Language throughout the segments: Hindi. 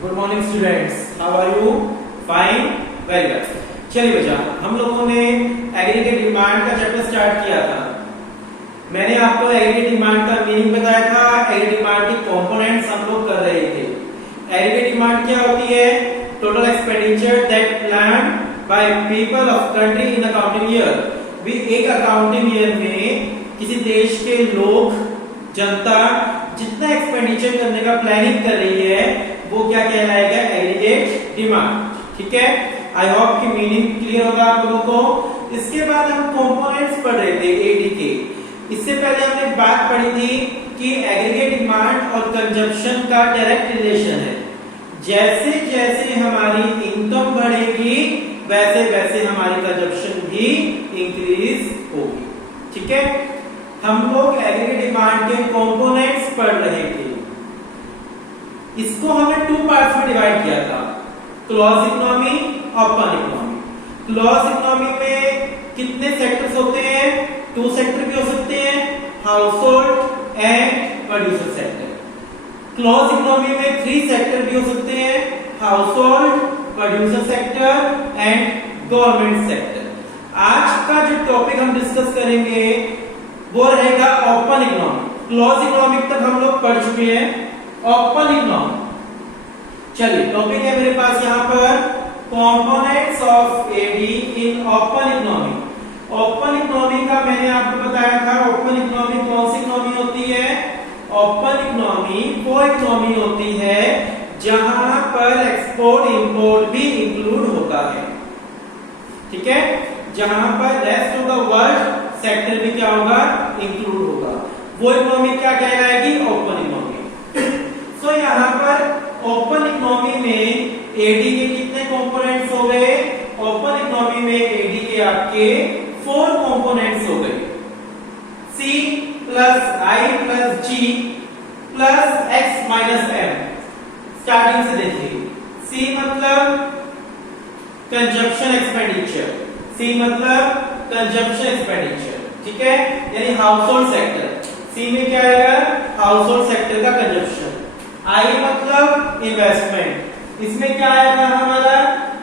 Good morning students, how are you? Fine, very good. चलिए बच्चा, हम लोगों ने एग्रीगेट डिमांड का चैप्टर स्टार्ट किया था। मैंने आपको एग्रीगेट डिमांड का मीनिंग बताया था, एग्रीगेट डिमांड के कंपोनेंट्स हम लोग कर रहे थे। एग्रीगेट डिमांड क्या होती है? Total expenditure that plan by people of country in accounting year. भी एक अकाउंटिंग ईयर में किसी देश के लोग, जनता जितना एक्सपेंडिचर करने का प्लानिंग कर रही है वो क्या कहलाएगा? Aggregate demand. ठीक है, आई होप कि मीनिंग क्लियर होगा आप लोगों को। इसके बाद हम कंपोनेंट्स पढ़ रहे थे एडी के। इससे पहले हमने बात पढ़ी थी कि एग्रीगेट डिमांड और कंजप्शन का डायरेक्ट रिलेशन है। जैसे जैसे हमारी इनकम बढ़ेगी वैसे वैसे हमारी कंजप्शन भी इंक्रीज होगी। ठीक है, हम लोग एग्रीगेट डिमांड के कंपोनेंट्स पढ़ रहे थे। इसको हमने 2 पार्ट्स में डिवाइड किया था, close economy, open economy. Close economy में कितने सेक्टर्स होते हैं? 2 सेक्टर भी हो सकते हैं, house hold and producer sector. Close economy में 3 सेक्टर भी हो सकते हैं, house hold, producer sector and government sector. आज का जो टॉपिक हम डिस्कस करेंगे वो रहेगा ओपन इकोनॉमी। क्लोज इकोनॉमी तक हम लोग पढ़ चुके हैं, ओपन इकोनॉमी। चलिए, टॉपिक है मेरे पास यहाँ पर components of AD in open economy. Open economy का मैंने आपको बताया था, ओपन इकोनॉमी कौन सी इकोनॉमी होती है? ओपन इकोनॉमी वो इकोनॉमी होती है जहां पर एक्सपोर्ट इंपोर्ट भी इंक्लूड होता है। ठीक है, जहां पर rest of the world sector भी क्या होगा? इंक्लूड होगा। वो इकोनॉमी क्या कहलाएगी? Open economy. सो यहाँ पर ओपन इकोनॉमी में एडी के कितने कंपोनेंट्स हो गए? ओपन इकोनॉमी में एडी के आपके 4 कंपोनेंट्स हो गए, C plus I plus G plus X minus M। Starting से देखिए, C मतलब कंजप्शन एक्सपेंडिचर, C मतलब कंजप्शन एक्सपेंडिचर। ठीक है, यानी हाउस होल्ड सेक्टर। C में क्या आएगा? हाउस होल्ड सेक्टर का कंजप्शन। I मतलब इन्वेस्टमेंट, इसमें क्या आएगा हमारा?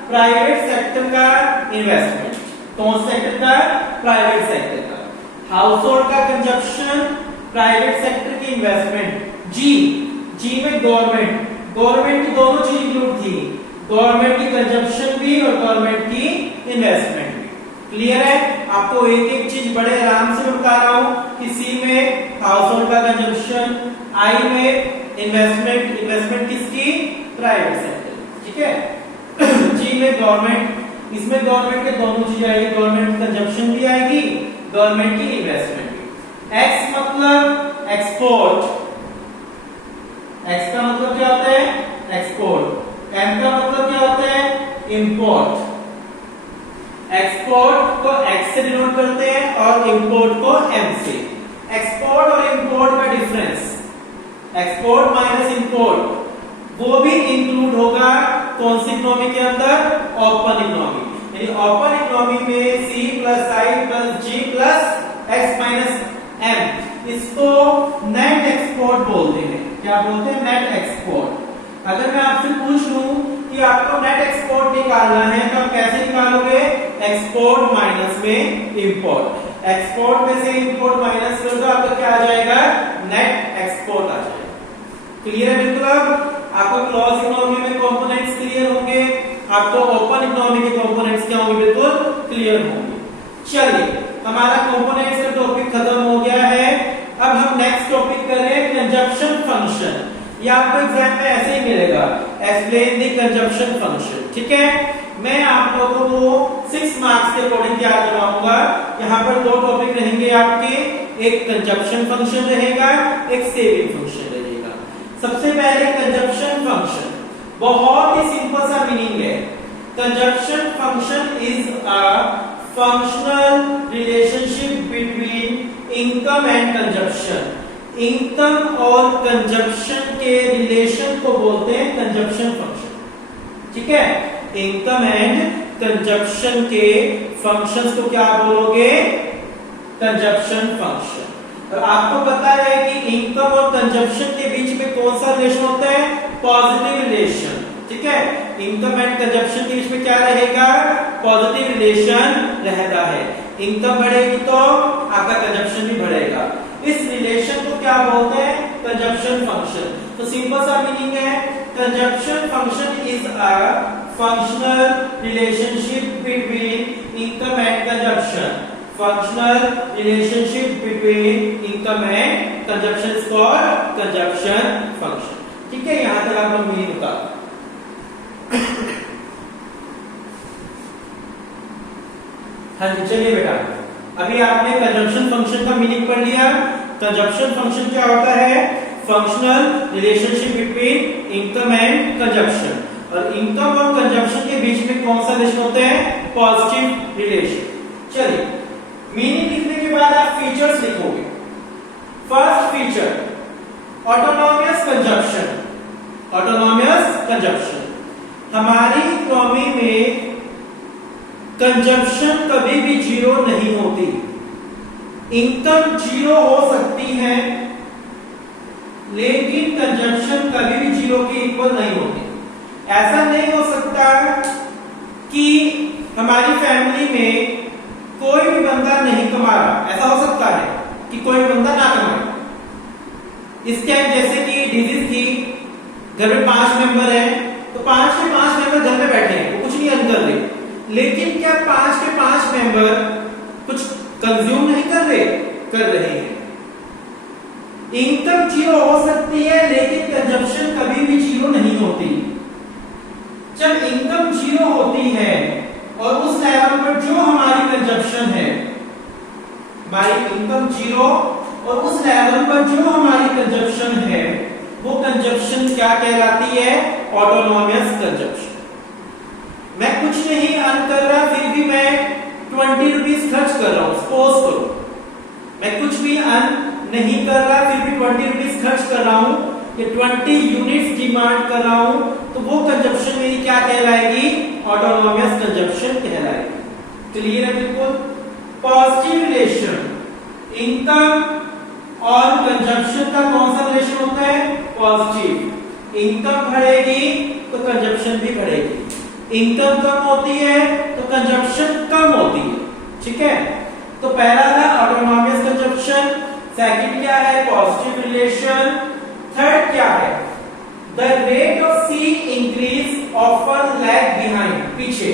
प्राइवेट सेक्टर का इन्वेस्टमेंट। कौन सेक्टर का? प्राइवेट सेक्टर का। हाउस होल्ड का कंजप्शन, प्राइवेट सेक्टर की इन्वेस्टमेंट। जी में गवर्नमेंट, गवर्नमेंट की दोनों चीज इंक्लूड थी, गवर्नमेंट की कंजप्शन भी और गवर्नमेंट की इन्वेस्टमेंट भी। क्लियर है? आपको एक एक चीज बड़े आराम से बता रहा हूं कि सी में हाउस होल्ड का कंजप्शन, आई में इन्वेस्टमेंट, इन्वेस्टमेंट किसकी? Private sector. ठीक है, जी में गवर्नमेंट, इसमें गवर्नमेंट के दोनों चीज आएगी, गवर्नमेंट कंजप्शन भी आएगी, गवर्नमेंट की इन्वेस्टमेंट भी। एक्स मतलब एक्सपोर्ट, एक्स का मतलब क्या होता है? एक्सपोर्ट। एम का मतलब क्या होता है? इंपोर्ट। एक्सपोर्ट को एक्स से डिनोट करते हैं और इंपोर्ट को एम से। एक्सपोर्ट और इंपोर्ट का डिफरेंस, एक्सपोर्ट माइनस इंपोर्ट, वो भी इंक्लूड होगा कौन सी इकोनॉमी के अंदर? Open economy. यानी ओपन इकोनॉमी में C plus I plus G plus X minus M, इसको नेट एक्सपोर्ट बोलते हैं। क्या बोलते हैं? Net export. अगर मैं आपसे पूछ लूं कि आपको नेट एक्सपोर्ट निकालना है तो आप कैसे निकालोगे? एक्सपोर्ट माइनस में इंपोर्ट। एक्सपोर्ट में से इंपोर्ट माइनस करो तो आपका क्या आ जाएगा? नेट एक्सपोर्ट आ जाएगा। क्लियर है? बिल्कुल। अब आपको क्लोज इकोनॉमी में कंपोनेंट्स क्लियर होंगे, आपको ओपन इकोनॉमी के कंपोनेंट्स क्या होंगे? बिल्कुल क्लियर होंगे। चलिए, हमारा कंपोनेंट्स का टॉपिक खत्म हो गया है। अब हम नेक्स्ट टॉपिक कर रहे हैं कंजप्शन फंक्शन। ये आपको एग्जाम में ऐसे ही मिलेगा, एक्सप्लेन द कंजप्शन फंक्शन। ठीक है, मैं आप लोगों को 6 मार्क्स के अकॉर्डिंग क्या करवाऊंगा। यहाँ पर 2 टॉपिक रहेंगे आपके, एक कंजप्शन फंक्शन रहेगा, एक सेविंग फंक्शन रहेगा। सबसे पहले कंजप्शन फंक्शन, बहुत ही सिंपल सा मीनिंग है। Consumption function is a functional relationship between income and consumption. Income और कंजप्शन के रिलेशन को बोलते हैं कंजप्शन फंक्शन। ठीक है, इनकम एंड कंजप्शन के फंक्शंस को क्या बोलोगे? Consumption function. तो आपको पता है कि इनकम और कंजप्शन के बीच में कौन सा रिलेशन होता है? Positive relation. ठीक है। इनकम एंड कंजप्शन के बीच में क्या रहेगा, पॉजिटिव रिलेशन रहता है। इनकम बढ़ेगी तो आपका कंजप्शन भी बढ़ेगा। इस रिलेशन को क्या बोलते हैं, कंजप्शन फंक्शन। तो सिंपल सा मीनिंग है, consumption function is a functional relationship between income and consumption. Functional relationship between income and consumption is called consumption function. ठीक है, यहां तक आप लोग मीनिंग बता। हाँ जी, चलिए बेटा, अभी आपने कंजप्शन फंक्शन का मीनिंग पढ़ लिया। कंजप्शन फंक्शन क्या होता है, functional relationship between income and consumption. और इनकम और कंजप्शन के बीच में कौन सा रिलेशन होता है, पॉजिटिव रिलेशन। चलिए, मीनिंग लिखने के बाद आप फीचर्स लिखोगे। First feature, autonomous consumption. Autonomous consumption, हमारी इकोनॉमी में कंजप्शन कभी भी जीरो नहीं होती। इनकम जीरो हो सकती है, लेकिन कंजप्शन कभी भी जीरो के इक्वल नहीं होती। ऐसा नहीं हो सकता कि हमारी फैमिली में कोई भी बंदा नहीं कमा रहा। ऐसा हो सकता है कि कोई बंदा ना कमाए। इस टाइम जैसे कि डिजीज थी, घर में 5 मेंबर हैं, तो 5 के 5 मेंबर घर में बैठे हैं, वो कुछ नहीं अर्न कर रहे, लेकिन क्या 5 के 5 मेंबर कुछ कंज्यूम नहीं कर रहे हैं। इनकम जीरो हो सकती है, लेकिन कंजप्शन कभी भी जीरो नहीं होती। जब इनकम जीरो होती है और उस लेवल पर जो हमारी कंजप्शन है, हमारी इनकम जीरो और उस लेवल पर जो हमारी कंजप्शन है, वो कंजप्शन क्या कहलाती है, ऑटोनॉमियस कंजप्शन। मैं कुछ नहीं अर्न कर रहा, फिर भी मैं 20 रुपीज खर्च कर रहा हूं। सपोज करो मैं कुछ भी अर्न नहीं कर रहा, फिर भी 20 रुपीज खर्च कर रहा हूं, ये 20 यूनिट्स डिमांड कर रहा हूं, तो वो कंजप्शन मेरी क्या कहलाएगी, ऑटोनॉमियस कंजप्शन कहलाएगी। क्लियर है बिल्कुल। पॉजिटिव रिलेशन, इनकम और कंजप्शन का कौन सा रिलेशन होता है, पॉजिटिव। इनकम बढ़ेगी तो कंजप्शन भी बढ़ेगी। इनकम कम होती है तो कंजप्शन कम होती है। ठीक है, तो पहला था ऑटोनॉमियस कंजप्शन, सेकंड क्या है, पॉजिटिव रिलेशन, थर्ड क्या है, the rate of C increase often lag behind, पीछे,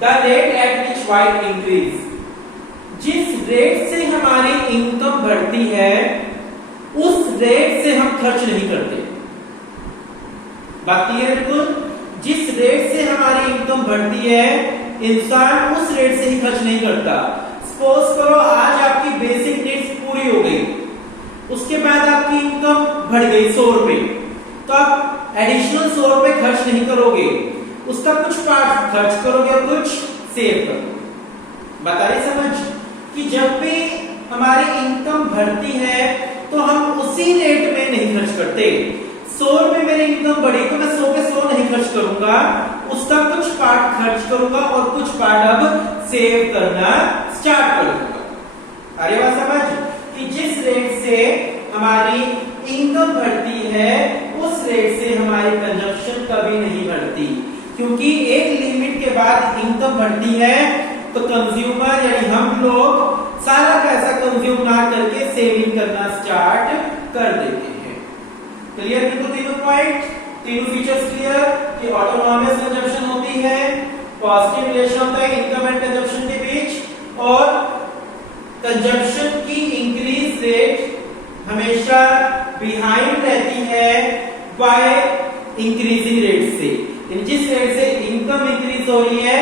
the rate at which Y increase. जिस रेट से हमारी इनकम बढ़ती है, उस रेट से हम खर्च नहीं करते। बात क्लियर है बिल्कुल। जिस रेट से हमारी इनकम बढ़ती है, इंसान उस रेट से ही खर्च नहीं करता। सपोज करो आज आपकी बेसिक नीड्स पूरी हो गई, उसके बाद आपकी इनकम बढ़ गई 100 रुपए, तो आप एडिशनल 100 रुपए खर्च नहीं करोगे, उसका कुछ पार्ट खर्च करोगे और कुछ सेव करोगे। बता रही समझ कि जब भी हमारी इनकम बढ़ती है तो हम उसी रेट में नहीं खर्च करते। 100 रुपए मेरी इनकम बढ़ी तो मैं 100 पे 100 नहीं खर्च करूंगा, उसका कुछ पार्ट खर्च करूंगा और कुछ पार्ट अब सेव करना स्टार्ट कर दूंगा। अरे बात समझ कि जिस रेट से हमारी इनकम बढ़ती है, उस रेट से हमारी कंजप्शन कभी नहीं बढ़ती, क्योंकि एक लिमिट के बाद इनकम बढ़ती है तो कंज्यूमर यानी हम लोग सारा पैसा कंज्यूम ना करके सेविंग करना स्टार्ट कर देते हैं। क्लियर बिल्कुल तीनों पॉइंट, तीनों फीचर्स क्लियर कि ऑटोनॉमियस कंजप्शन होती है, पॉजिटिव रिलेशन होता है इनकम एंड कंजप्शन के बीच, और कंजप्शन की इंक्रीज रेट हमेशा बिहाइंड रहती है बाय इंक्रीजिंग रेट से। जिस रेट से इनकम इंक्रीज हो रही है,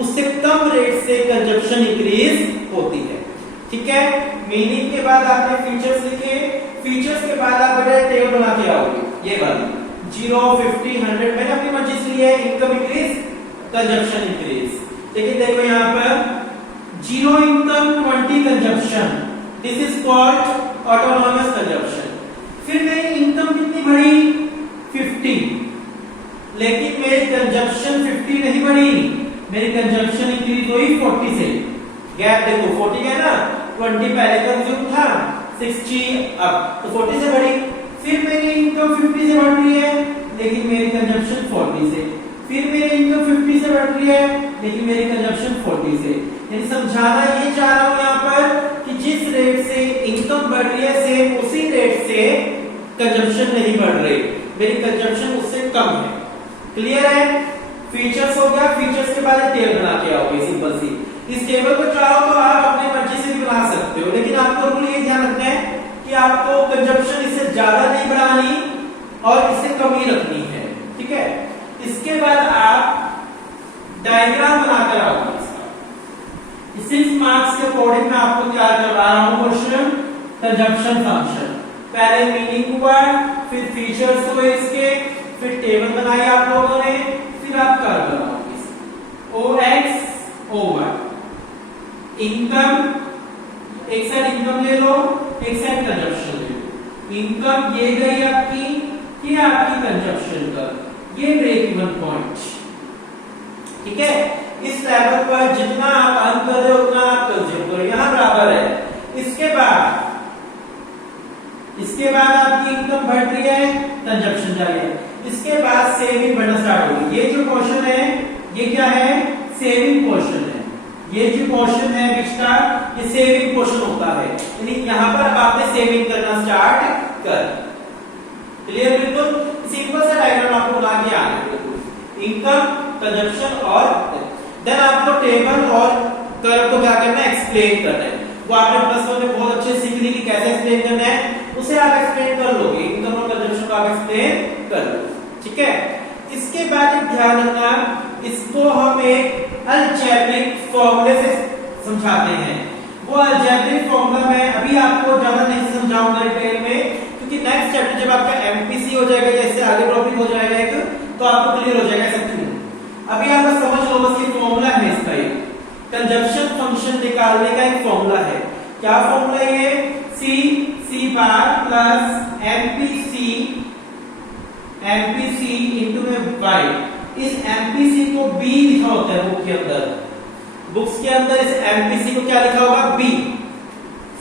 उससे कम रेट से कंजप्शन इंक्रीज होती है। ठीक है, मीनिंग के बाद आपने फीचर्स लिखे, फीचर्स के बाद आप बेटा टेबल बना के आओगे। ये वाली 0, 50, 100 मैंने अपनी मर्जी से लिया है, इनकम इंक्रीज, कंजप्शन इंक्रीज। लेकिन देखो यहाँ पर 0 income 20 consumption, this is called autonomous consumption. फिर मेरी इनकम कितनी बढ़ी 50, लेकिन मेरी कंजप्शन 50 नहीं बढ़ी, मेरी कंजप्शन इंक्रीज हुई 40 से। गैप देखो 40 है ना, 20 पहले कंज्यूम था, 60 अब, तो 40 से बढ़ी। फिर मेरी इनकम 50 से बढ़ रही है, लेकिन मेरी कंजप्शन 40 40 से, फिर मेरी इनकम 50 से बढ़ रही है लेकिन मेरी कंजप्शन 40 से। यानी समझाना ये चाह रहा हूं यहाँ पर कि जिस रेट से इनकम बढ़ रही है सेम उसी रेट से कंजप्शन नहीं बढ़ रही, मेरी कंजप्शन उससे कम है। क्लियर है? फीचर्स हो गया, फीचर्स के बाद टेबल बना के आओगे सिंपल सी। इस टेबल को चाहो तो आप अपनी मर्जी से भी बना सकते हो, लेकिन आपको रूल ये ध्यान रखना है कि आपको कंजप्शन इससे ज्यादा नहीं बढ़ानी और इससे कम ही रखनी है। ठीक है? इसके बाद आप डायग्राम बनाकर आओगे इसका। 6 मार्क्स के अकॉर्डिंग मैं आपको तैयार कर रहा हूं क्वेश्चन कंजप्शन फंक्शन। पहले मीनिंग हुआ, फिर फीचर्स हुए इसके, फिर टेबल बनाई आप लोगों ने, फिर आप कर बनाओगे OX OY। इनकम, एक साइड इनकम ले लो, एक साइड कंजप्शन ले लो। इनकम ये गई आपकी, ये आपकी कंजप्शन का, ये ब्रेक इवन पॉइंट। ठीक है? इस लेवल पर जितना आप अर्न कर रहे हो उतना आप कंज्यूम करो, यहां बराबर है। इसके बाद आपकी इनकम बढ़ रही है, कंजप्शन जारी है। इसके बाद सेविंग बढ़ना स्टार्ट होगी। ये जो पोर्शन है ये क्या है? सेविंग पोर्शन है। ये जो पोर्शन है बीच का ये सेविंग पोर्शन होता है, यानी यहां पर अब आपने सेविंग करना स्टार्ट कर। क्लियर? बिल्कुल सिंपल सा डायग्राम आपको बना के आना है। बिल्कुल इनकम, कंजप्शन और देन आपको टेबल और कर्व को क्या करना है? एक्सप्लेन करना है। वो आपने प्लस वन में बहुत अच्छे सीख ली कि कैसे एक्सप्लेन करना है, उसे आप एक्सप्लेन कर लोगे। इनकम और कंजप्शन को आप एक्सप्लेन कर लो। ठीक है? इसके बाद एक ध्यान रखना, इसको हम एक अलजेब्रिक फॉर्मूले से समझाते हैं। वो अलजेब्रिक फॉर्मूला मैं अभी आपको ज्यादा नहीं समझाऊंगा डिटेल में, क्योंकि नेक्स्ट चैप्टर जब आपका एमपीसी हो जाएगा या इससे आगे टॉपिक हो जाएगा एक, तो आपको क्लियर हो जाएगा सब कुछ। अभी आप बस समझ लो, बस ये फॉर्मूला है इसका, एक कंजप्शन फंक्शन निकालने का एक फॉर्मूला है। क्या फॉर्मूला है ये? C bar plus MPC into में y। इस MPC को B लिखा होता है बुक के अंदर, बुक्स के अंदर इस MPC को क्या लिखा होगा? B।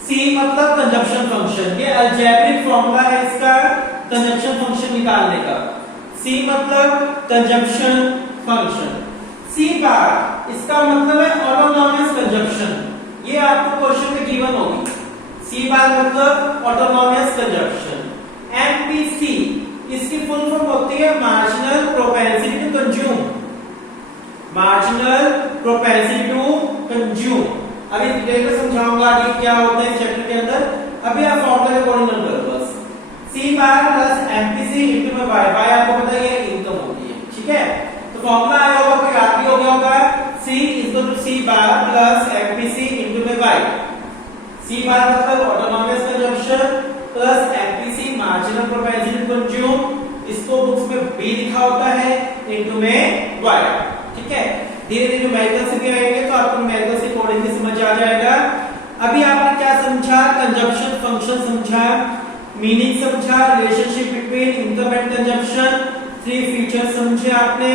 C मतलब कंजप्शन फंक्शन, ये अलजेब्रिक फॉर्मूला है इसका कंजप्शन फंक्शन निकालने का। C मतलब कंजप्शन फंक्शन। C बार इसका मतलब है ऑटोनॉमस कंजप्शन, ये आपको क्वेश्चन में गिवन होगी। C बार मतलब ऑटोनॉमस कंजप्शन। MPC इसकी फुल फॉर्म होती है marginal propensity to consume, marginal propensity to consume. अभी डिटेल में समझाऊंगा कि क्या होता है इस चैप्टर के अंदर, अभी आप फॉर्मूला के अकॉर्डिंग करो बस। C bar plus MPC into में y, y आपको पता है इनकम होती है। ठीक है? तो फॉर्मूला आया होगा, कोई याद भी हो गया होगा, C equal to C bar plus MPC into में y। C बार मतलब autonomous consumption plus MPC marginal propensity to consume, इसको बुक्स में B लिखा होता है इनटू में y। ठीक है? धीरे धीरे न्यूमेरिकल से भी आएंगे तो आपको न्यूमेरिकल से अकॉर्डिंगली समझ आ जाएगा। अभी आपने क्या समझा? कंजप्शन फंक्शन समझा, मीनिंग समझा, relationship between income and consumption, 3 features समझे आपने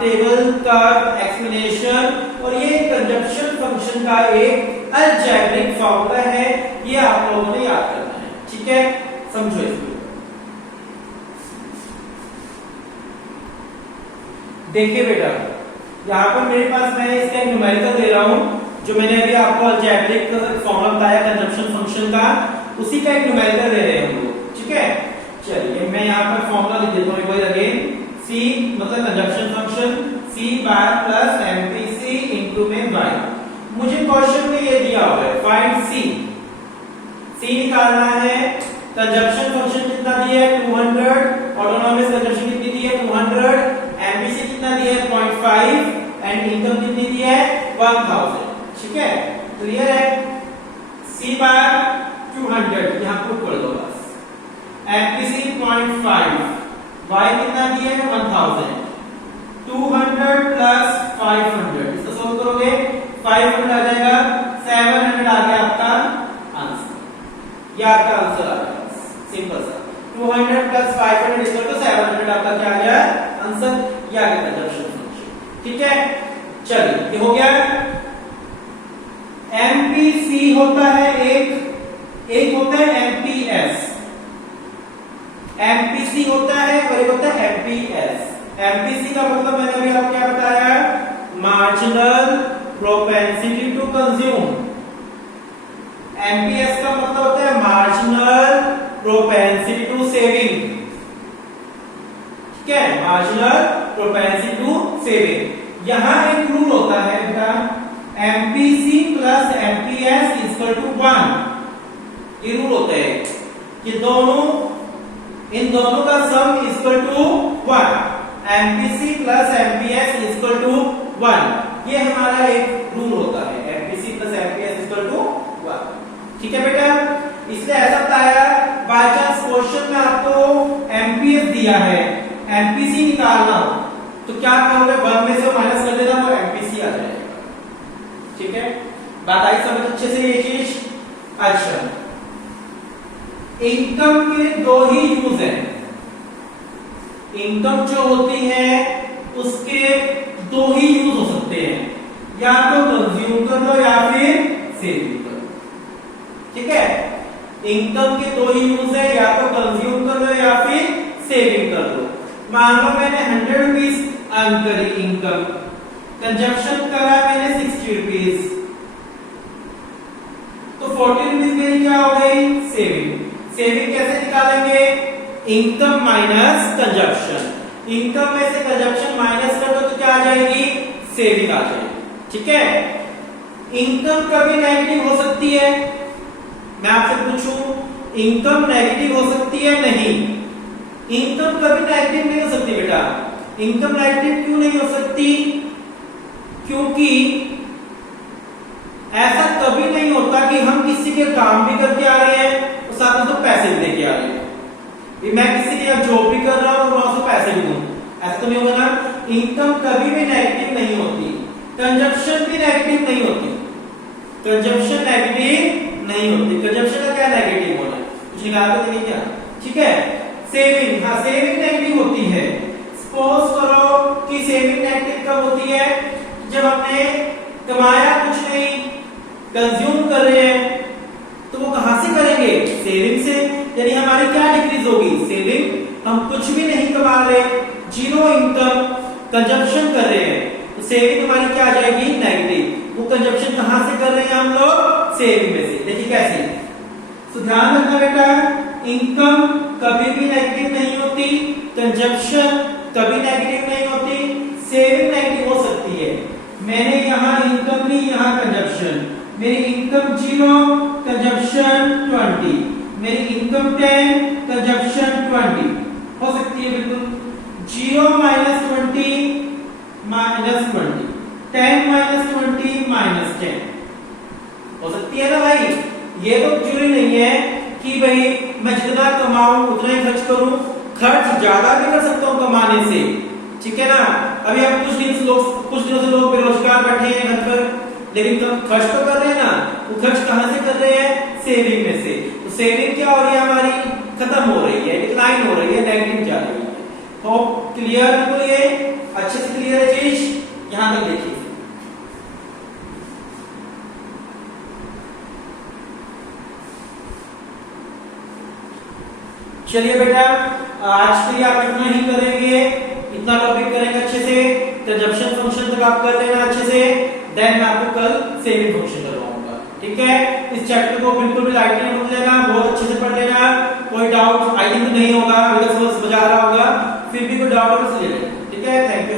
टेबल का एक्सप्लेनेशन, और ये कंजप्शन फंक्शन का एक अलजेब्रिक फॉर्मूला है, ये आप लोगों ने याद करना है। ठीक है? समझो इसको। देखिए बेटा, यहाँ पर मेरे पास मैं इसका एक न्यूमेरिकल दे रहा हूँ, जो मैंने अभी आपको अलजेब्रिक फॉर्मूला बताया कंजप्शन फंक्शन का, उसी का एक न्यूमेरिकल दे रहे हैं हम लोग। ठीक है? चलिए मैं यहाँ पर फॉर्मूला लिख देता हूँ अगेन। C मतलब consumption function, C bar plus MPC into में y। मुझे क्वेश्चन में ये दिया हुआ है फाइंड C निकालना है। कंजप्शन फंक्शन कितना दिया है? 200, ऑटोनॉमस कंजप्शन कितनी दी है? 200, MPC कितना दिया है? 0.5 एंड इनकम कितनी दी है? 1000। ठीक है? क्लियर है? C बार 200 यहां पुट कर दो बस, MPC 0.5, y कितना दिया है? 1000, 200 प्लस 500, इसको सोल्व करोगे 500 आ जाएगा, 700 आ गया आपका आंसर। ये आपका आंसर आ गया, सिंपल सा। 200 प्लस 500 इक्वल टू 700 आपका क्या आ गया? आंसर। ये आ गया कंजप्शन फंक्शन। ठीक है? चलिए ये हो गया। MPC होता है एक होता है MPS। MPC होता है और एक होता है MPS। एमपीसी का मतलब मैंने अभी आपको क्या बताया, marginal propensity to consume. MPS का मतलब होता है मार्जिनल प्रोपेंसिटी टू सेविंग, ठीक है, मार्जिनल प्रोपेंसिटी टू सेविंग। यहां एक रूल होता है बेटा, MPC plus MPS equal to 1। ये रूल होता है कि इन दोनों का sum equal to 1। MPC plus MPS equal to 1, ये हमारा एक रूल होता है, MPC plus MPS equal to 1। ठीक है बेटा, इसलिए ऐसा बताया बाय चांस क्वेश्चन में आपको एमपीएस दिया है, एमपीसी निकालना हो तो क्या करोगे, 1 में से माइनस कर देना, वो एमपीसी आ जाएगा। ठीक है, बात आई समझ अच्छे से ये चीज। अच्छा, इनकम के दो ही यूज है, इनकम जो होती है उसके दो ही यूज हो सकते हैं, या तो कंज्यूम कर लो या फिर सेविंग कर लो। ठीक है, इनकम के दो ही यूज है, या तो कंज्यूम कर लो या फिर सेविंग कर लो। मान लो मैंने 100 रुपीज अर्न करी इनकम, कंजप्शन करा मैंने 60 रुपीज, तो 40 रुपीज मेरी क्या हो गई, सेविंग। सेविंग कैसे निकालेंगे, इनकम माइनस कंजप्शन। इनकम में से कंजप्शन माइनस कर दो तो क्या आ जाएगी, सेविंग आ जाएगी। ठीक है, इनकम कभी नेगेटिव हो सकती है, मैं आपसे पूछूं इनकम नेगेटिव हो सकती है, नहीं, इनकम कभी नेगेटिव नहीं हो सकती बेटा। इनकम नेगेटिव क्यों नहीं हो सकती, क्योंकि ऐसा कभी नहीं होता कि हम किसी के काम भी करके आ रहे हैं और साथ में तो पैसे भी देके आ रहे हैं। मैं किसी के जॉब भी कर रहा हूं और वहां से पैसे भी दूं, ऐसा तो नहीं होगा ना। इनकम कभी भी नेगेटिव नहीं होती, कंजप्शन भी नेगेटिव नहीं होती, कंजप्शन नेगेटिव नहीं होती। कंजप्शन का क्या नेगेटिव होना है, कुछ निकाल के देखिए क्या। ठीक है, सेविंग, हाँ सेविंग नेगेटिव होती है। सपोज करो कि सेविंग नेगेटिव कब होती है, जब हमने कमाया कुछ नहीं, कंज्यूम कर रहे हैं, तो वो कहां से करेंगे, सेविंग से। यानी हमारी क्या डिक्रीज होगी, सेविंग, हम कुछ भी नहीं कमा रहे, जीरो इनकम, कंजप्शन कर रहे हैं, तो सेविंग हमारी क्या आ जाएगी, नेगेटिव। वो कंजप्शन कहां से कर रहे हैं हम लोग, सेविंग में से। देखिए कैसे, तो ध्यान रखना बेटा, इनकम कभी भी नेगेटिव नहीं होती, कंजप्शन कभी नेगेटिव नहीं होती, सेविंग नेगेटिव हो सकती है। मैंने यहाँ इनकम ली, यहाँ कंजप्शन, मेरी इनकम 0, कंजप्शन 20, मेरी इनकम 10, कंजप्शन 20 हो सकती है बिल्कुल। 0 माइनस 20 माइनस 20, 10 माइनस 20 माइनस 10 हो सकती है ना भाई। ये तो जरूरी नहीं है कि भाई मैं जितना कमाऊं उतना ही खर्च करूं, खर्च ज्यादा भी कर सकता हूं कमाने से। ठीक है ना, अभी हम कुछ दिनों से लोग बेरोजगार बैठे हैं घर पर, लेकिन खर्च तो कर रहे हैं ना, वो खर्च कहां से कर रहे हैं, सेविंग में से। तो सेविंग क्या हो रही है हमारी, खत्म हो रही है, डिक्लाइन हो रही है, नेगेटिव जा रही है। होप क्लियर, बिल्कुल ये अच्छे से क्लियर है चीज, यहां तक देखिए। चलिए बेटा, आज के लिए आप इतना ही करेंगे, इतना टॉपिक करेंगे अच्छे से, कंजप्शन फंक्शन तक आप कर लेना अच्छे से, देन मैं आपको कल सेविंग फंक्शन करवाऊंगा। ठीक है, इस चैप्टर को बिल्कुल भी लाइटली मत लेना, बहुत अच्छे से पढ़ लेना। कोई डाउट आई थिंक नहीं होगा, अगर समझ आ रहा होगा, फिर भी कोई डाउट है तो ले लेना। ठीक है, थैंक यू।